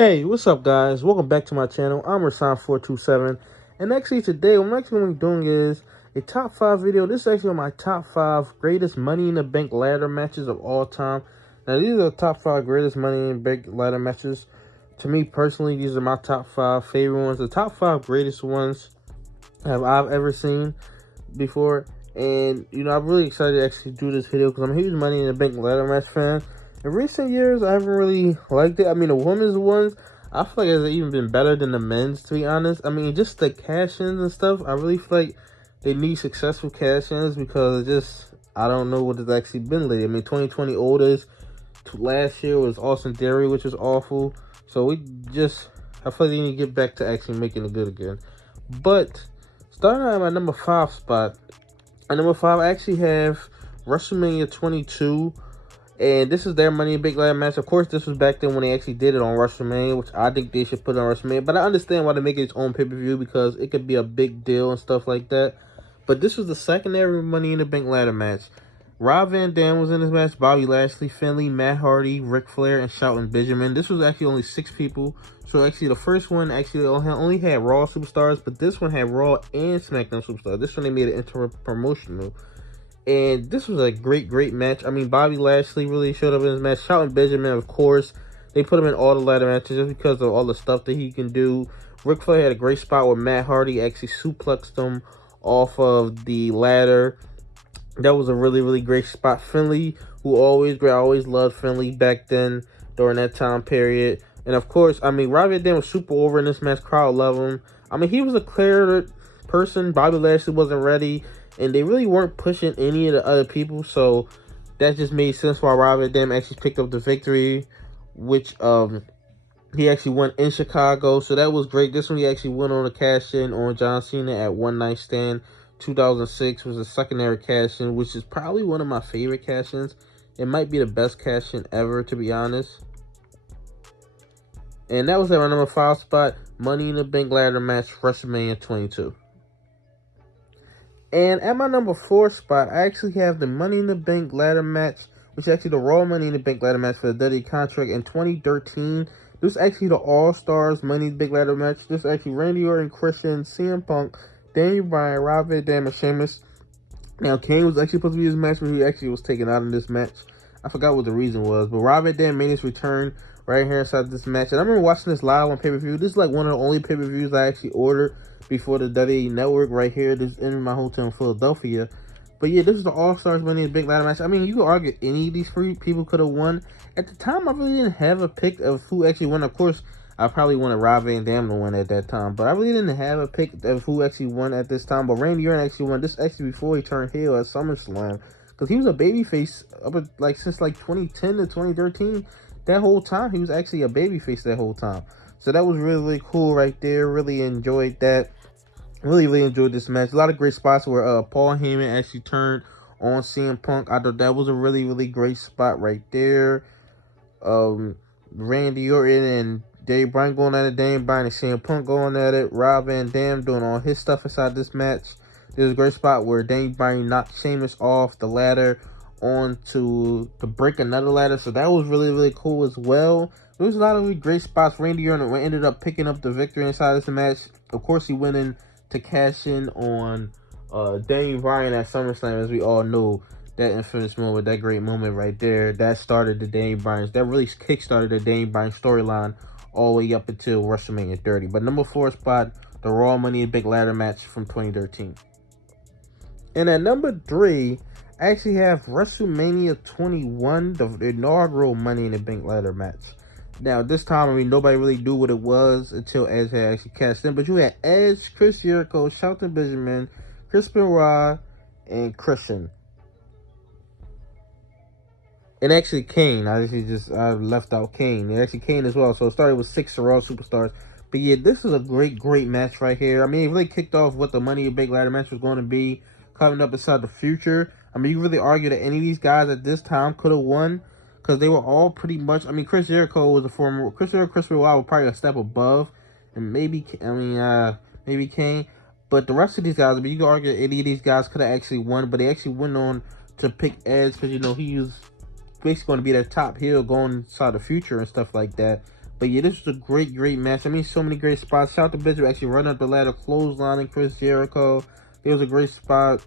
Hey, what's up, guys? Welcome back to my channel. I'm Rasan427, and actually today what I'm actually going to be doing is a top 5 video. This is actually my top 5 greatest Money in the Bank ladder matches of all time. Now, these are the top 5 greatest Money in the Bank ladder matches. To me personally, these are my top 5 favorite ones. The top 5 greatest ones I've ever seen before. And, I'm really excited to actually do this video because I'm a huge Money in the Bank ladder match fan. In recent years, I haven't really liked it. I mean, the women's ones, I feel like it's even been better than the men's, to be honest. I mean, just the cash-ins and stuff, I really feel like they need successful cash-ins because I don't know what it's actually been lately. I mean, 2020 oldest, last year was Austin Theory, which was awful. So I feel like they need to get back to actually making it good again. But, starting out at my number 5 spot, at number 5, I actually have WrestleMania 22. And this is their Money in the Bank ladder match. Of course, this was back then when they actually did it on WrestleMania, which I think they should put on WrestleMania. But I understand why they make it its own pay-per-view because it could be a big deal and stuff like that. But this was the secondary Money in the Bank ladder match. Rob Van Dam was in this match. Bobby Lashley, Finlay, Matt Hardy, Ric Flair, and Shelton Benjamin. This was actually only 6 people. So actually, the first one actually only had Raw superstars, but this one had Raw and SmackDown superstars. This one they made it inter-promotional. And this was a great match. I mean, Bobby Lashley really showed up in this match. Shelton Benjamin, of course. They put him in all the ladder matches just because of all the stuff that he can do. Ric Flair had a great spot where Matt Hardy actually suplexed him off of the ladder. That was a really great spot. Finlay, who I always loved Finlay back then during that time period. And of course, I mean, Rob Van Dam was super over in this match. Crowd loved him. I mean, he was a clear person. Bobby Lashley wasn't ready. And they really weren't pushing any of the other people, so that just made sense why Rob Van Dam actually picked up the victory, which he actually won in Chicago, so that was great. This one he actually went on a cash-in on John Cena at One Night Stand. 2006 was a secondary cash-in, which is probably one of my favorite cash-ins. It might be the best cash-in ever, to be honest. And that was at my number 5 spot, Money in the Bank ladder match, WrestleMania 22. And at my number 4 spot, I actually have the Money in the Bank ladder match, which is actually the Raw Money in the Bank ladder match for the WWE contract in 2013. This is actually the AllStars Money in the Bank ladder match. This is actually Randy Orton, Christian, CM Punk, Daniel Bryan, Rob Van Dam, and Sheamus. Now, Kane was actually supposed to be his match, but he actually was taken out in this match. I forgot what the reason was, but Rob Van Dam made his return right here inside this match. And I remember watching this live on pay-per-view. This is like one of the only pay-per-views I actually ordered before the WWE Network right here. This is in my hotel in Philadelphia. But yeah, this is the All-Stars Money in the Bank ladder match. I mean, you could argue any of these 3 people could have won. At the time, I really didn't have a pick of who actually won. Of course, I probably wanted Rob Van Dam to win at that time. But I really didn't have a pick of who actually won at this time. But Randy Orton actually won. This actually before he turned heel at SummerSlam. Because he was a babyface since 2010 to 2013. That whole time, he was actually a babyface that whole time. So that was really cool right there. Really enjoyed that. Really enjoyed this match. A lot of great spots where Paul Heyman actually turned on CM Punk. I thought that was a really great spot right there. Randy Orton and Dave Bryan going at it. Dave Bryan and CM Punk going at it. Rob Van Dam doing all his stuff inside this match. There's a great spot where Dave Bryan knocked Sheamus off the ladder to break another ladder. So that was really cool as well. There was a lot of really great spots. Randy Orton ended up picking up the victory inside this match. Of course, he went in to cash in on Daniel Bryan at SummerSlam, as we all know. That infamous moment, that great moment right there, that started the Daniel Bryan, that really kickstarted the Daniel Bryan storyline all the way up until WrestleMania 30. But number 4 spot, the Raw Money in the Bank ladder match from 2013. And at number 3, I actually have WrestleMania 21, the inaugural Money in the Bank ladder match. Now, this time, I mean, nobody really knew what it was until Edge had actually cashed in. But you had Edge, Chris Jericho, Shelton Benjamin, Chris Benoit, and Christian. And actually Kane. I left out Kane. And actually Kane as well. So it started with 6 Raw superstars. But yeah, this is a great match right here. I mean, it really kicked off what the Money in the Bank ladder match was going to be coming up inside the future. I mean, you really argue that any of these guys at this time could have won. Because they were all pretty much, I mean, Chris Jericho was a former, Chris Benoit was probably a step above. And maybe Kane. But the rest of these guys, I mean, you can argue any of these guys could have actually won. But they actually went on to pick Edge because, he was basically going to be their top heel going inside the future and stuff like that. But yeah, this was a great match. I mean, so many great spots. Shout out to Bishop actually running up the ladder, clotheslining Chris Jericho. It was a great spot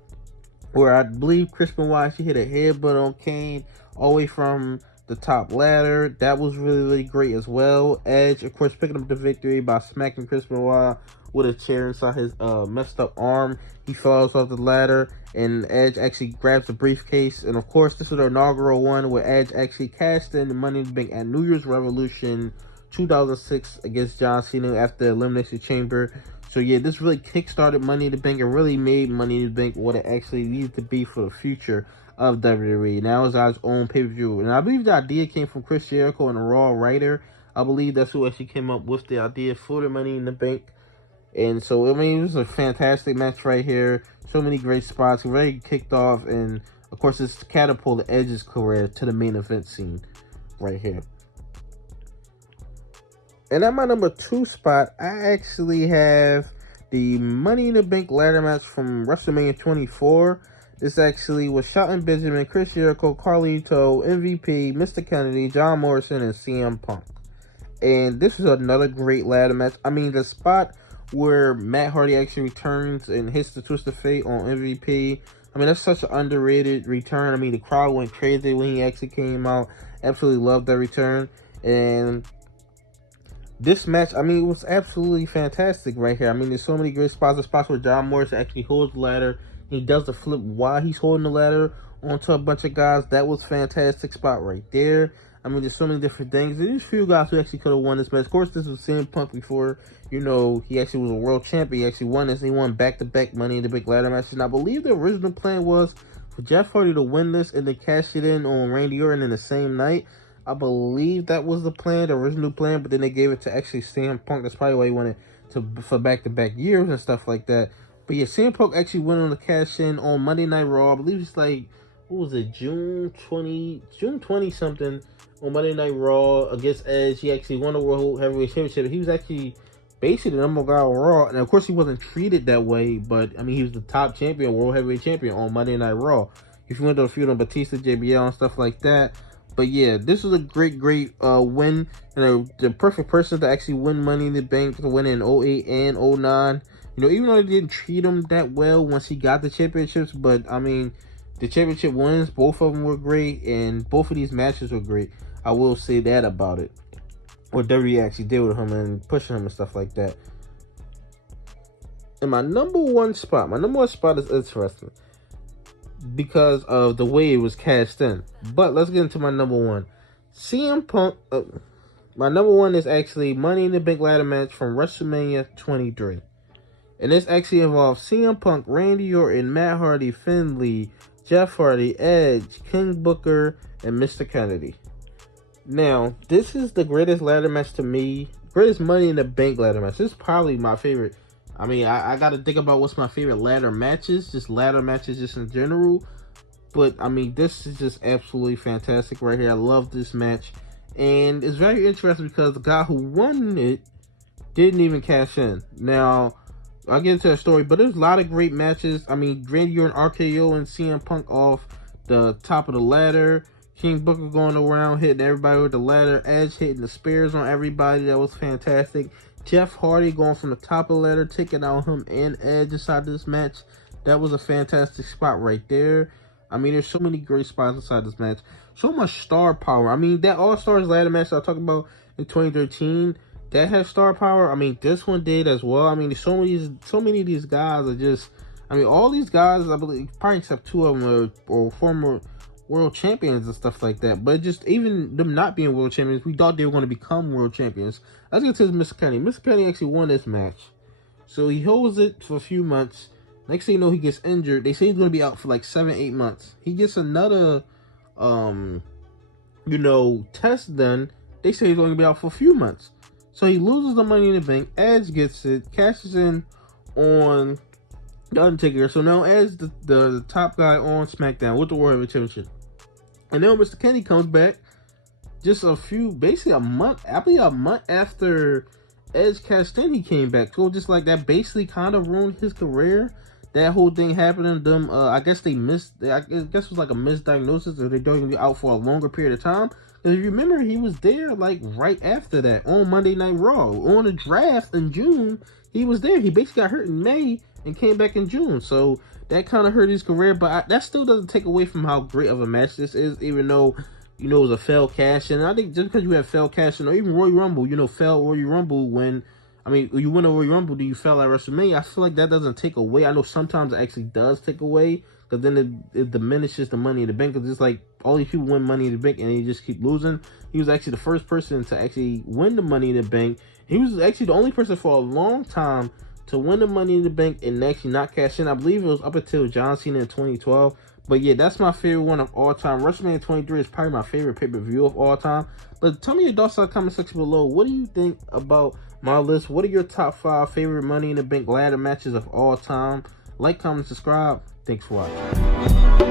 where I believe Chris Benoit, she hit a headbutt on Kane all the way from the top ladder. That was really great as well. Edge, of course, picking up the victory by smacking Chris Benoit with a chair inside his messed up arm. He falls off the ladder, and Edge actually grabs the briefcase. And of course, this is the inaugural one where Edge actually cashed in the Money in the Bank at New Year's Revolution 2006 against John Cena after Elimination Chamber. So yeah, this really kickstarted Money in the Bank and really made Money in the Bank what it actually needed to be for the future of WWE. Now it's its own pay-per-view. And I believe the idea came from Chris Jericho and a Raw writer. I believe that's who actually came up with the idea for the Money in the Bank. And so, I mean, it was a fantastic match right here. So many great spots. Very kicked off. And, of course, it's catapulted Edge's career to the main event scene right here. And at my number 2 spot, I actually have the Money in the Bank ladder match from WrestleMania 24. This actually was Shelton Benjamin, Chris Jericho, Carlito, MVP, Mr. Kennedy, John Morrison, and CM Punk. And this is another great ladder match. I mean, the spot where Matt Hardy actually returns and hits the Twist of Fate on MVP. I mean, that's such an underrated return. I mean, the crowd went crazy when he actually came out. Absolutely loved that return. And this match, I mean, it was absolutely fantastic right here. I mean, there's so many great spots. The spots where John Morrison actually holds the ladder. He does the flip while he's holding the ladder onto a bunch of guys. That was a fantastic spot right there. I mean, there's so many different things. There's a few guys who actually could have won this match. Of course, this was CM Punk before, you know, he actually was a world champion. He actually won this. He won back-to-back Money in the Big ladder matches. And I believe the original plan was for Jeff Hardy to win this and then cash it in on Randy Orton in the same night. I believe that was the plan, the original plan, but then they gave it to actually CM Punk. That's probably why he wanted to for back-to-back years and stuff like that. But yeah, CM Punk actually went on the cash in on Monday Night Raw. I believe it's like, what was it, June 20 something on Monday Night Raw against Edge. He actually won the World Heavyweight Championship. He was actually basically the number 1 guy on Raw. And of course, he wasn't treated that way, but I mean, he was the top champion, World Heavyweight Champion on Monday Night Raw. If you went to a feud on Batista, JBL, and stuff like that. But yeah, this was a great win. You know, the perfect person to actually win Money in the Bank, to win in 08 and 09. You know, even though they didn't treat him that well once he got the championships, but I mean, the championship wins, both of them were great, and both of these matches were great. I will say that about it. What WWE actually did with him and pushing him and stuff like that. And my number one spot is interesting because of the way it was cashed in. But let's get into my number 1. CM Punk. My number 1 is actually Money in the Bank ladder match from WrestleMania 23. And this actually involves CM Punk, Randy Orton, Matt Hardy, Finlay, Jeff Hardy, Edge, King Booker, and Mr. Kennedy. Now, this is the greatest ladder match to me. Greatest Money in the Bank ladder match. This is probably my favorite. I mean, I got to think about what's my favorite ladder matches. Just ladder matches just in general. But, I mean, this is just absolutely fantastic right here. I love this match. And it's very interesting because the guy who won it didn't even cash in. Now, I'll get into the story, but there's a lot of great matches. I mean, Randy Orton RKO and CM Punk off the top of the ladder. King Booker going around hitting everybody with the ladder. Edge hitting the spears on everybody. That was fantastic. Jeff Hardy going from the top of the ladder, taking out him and Edge inside this match. That was a fantastic spot right there. I mean, there's so many great spots inside this match. So much star power. I mean, that AllStars ladder match I talked about in 2013, that had star power. I mean, this one did as well. I mean, there's so many of these guys are just, I mean, all these guys, I believe, probably except 2 of them are former world champions and stuff like that. But just even them not being world champions, we thought they were going to become world champions. Let's get to Mr. Kennedy. Mr. Kennedy actually won this match. So he holds it for a few months. Next thing you know, he gets injured. They say he's going to be out for like 7-8 months. He gets another, you know, test done. They say he's going to be out for a few months. So he loses the Money in the Bank. Edge gets it, cashes in on the Undertaker. So now Edge, the top guy on SmackDown with the World Heavyweight Championship. And then Mr. Kennedy comes back just basically a month after Edge cashed in, he came back. So just like that basically kind of ruined his career. that whole thing happening to them, I guess they missed, I guess it was like a misdiagnosis, or they're going to be out for a longer period of time. Because you remember, he was there like right after that on Monday Night Raw. On the draft in June, he was there. He basically got hurt in May and came back in June. So that kind of hurt his career, but that still doesn't take away from how great of a match this is, even though, you know, it was a failed cash-in. And I think just because you have failed cash-in, or even Royal Rumble, you know, failed Royal Rumble when, I mean, you win a Royal Rumble, do you fail at WrestleMania? I feel like that doesn't take away. I know sometimes it actually does take away, because then it diminishes the Money in the Bank, because it's like all these people win Money in the Bank and they just keep losing. He was actually the first person to actually win the Money in the Bank. He was actually the only person for a long time to win the Money in the Bank and actually not cash in. I believe it was up until John Cena in 2012. But yeah, that's my favorite one of all time. WrestleMania 23 is probably my favorite pay-per-view of all time. But tell me your thoughts in the comment section below. What do you think about my list? What are your top 5 favorite Money in the Bank ladder matches of all time? Like, comment, subscribe. Thanks for watching.